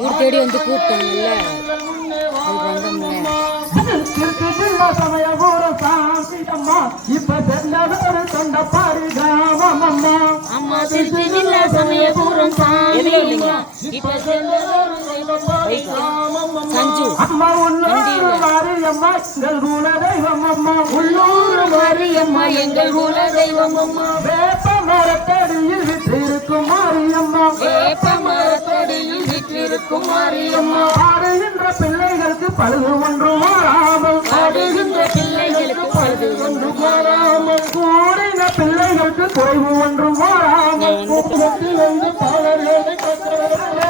ஊர் தேடி வந்து கூப்பிட்டாங்கல்ல? சாந்தி அம்மா இப்ப தெரிஞ்சதொரு தொண்ட பாரு கிராமம் அம்மா அம்மா திருச்சி ஜில்லா சமயபுரம் சாமி இப்ப சேர்ந்ததோறும் சஞ்சு அம்மா உள்ளூர் மாரியம்மா எங்கள் குல தெய்வம் அம்மா. உள்ளூர் மாரியம்மா எங்கள் குல தெய்வம் அம்மா மரத்தடியில் விட்டிருக்கும் மாரியம்மா. வேப்ப மரத்தடியில் விற்றிருக்கும் மாரியம்மா. ஆடுகின்ற பிள்ளைகளுக்கு பழுது ஒன்று மாறாமல். ஆடுகின்ற பிள்ளைகளுக்கு பழுது ஒன்று மாறாமல். கூடின பிள்ளைகளுக்கு குறைவு ஒன்று மாறாமல். வந்து பாடல்களை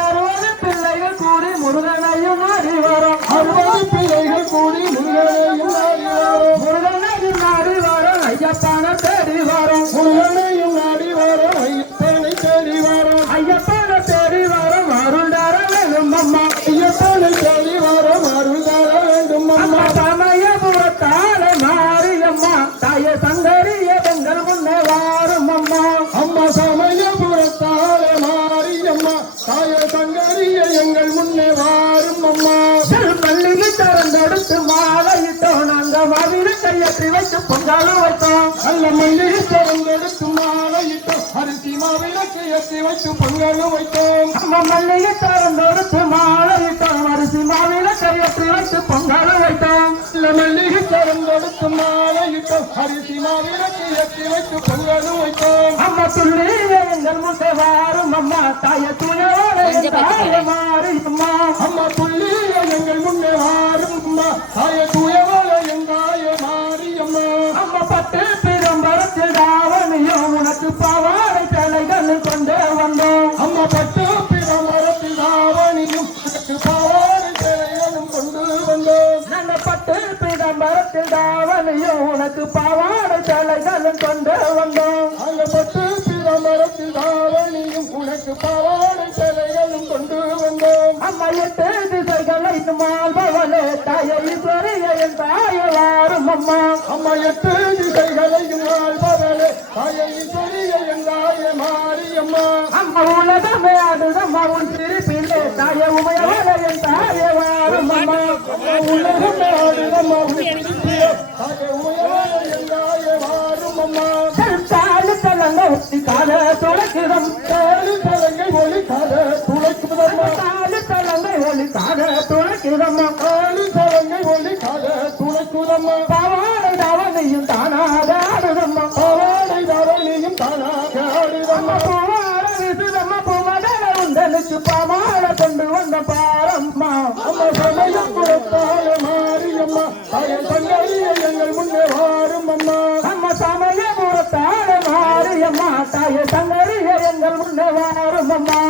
அறுபது பிள்ளைகள் கூடி முருகனையும் நாடி வரும் அறுபது பிள்ளைகள் கூடி முருகனையும் வரும் முருகனையும் நாடி வரும் ஐயப்பான தேடி வரும். தாய சங்கரிய எங்கள் முன்னே வாரும் அம்மா. மல்லிகை திறந்தெடுத்து மாலையிட்டோம் நாங்க மதில கையற்றி வைத்து பொங்கலும் வைத்தோம் நல்ல மல்லிகை திறந்தெடுத்து மாலையிட்டோம். அரிசி மாவில கையற்றி வைத்து பொங்கலும் வைத்தோம். அம்மா மல்லிகை திறந்தெடுத்து மாலையிட்டோம் மல்லிகை திறந்தெடுத்து மாலையிட்டோம். அரிசி மாவில கையற்றி வைத்து பொங்கலும் வைத்தோம். அம்மா துள்ளி எங்கள் முட்டை வாரும் அம்மா தாய துணையோட பக்கத்துல. மாரியம்மா அம்மா. துள்ளி எங்கள் முன்னே வாரும் அம்மா தாய தூயவள எங்காய மாரியம்மா அம்மா. பட்டு பிறம்பரத்தில் தாவணியும் உனக்கு பாவாடை தலைகள் கொண்டே வந்தோம். அம்மா பட்டு பிறம்பரத்தில் தாவணியும் உனக்கு பாவாடை தலைகளும் கொண்டு வந்தோம். அந்த பட்டு பிறம்பரத்தில் தாவணியும் உனக்கு பாவாடை தலைகளும் கொண்டு வந்தோம். அம்மா எட்டு திசைகளை மால்பவளே தாயை ஈஸ்வரியன் தாய வாரும் அம்மா. அம்மா எட்டு திசைகளையும் மால்பவளே தாயை ஈஸ்வரியன் தாய மாரியம்மா அம்மா. உலகமே அதுதான் உன் திருப்பி தாய உமையவளையன் தாய வாரும் அம்மா. அம்மா. உலகமே ஆடுதம்மா உன் சிரிப்பிலே தாய துளைக்குதம்மா தாலு தலங்கை துளைக்குதம்மா தானாக ஆடுதம்மா. தானாக ஆடுதம்மா. சமயபுரத்தால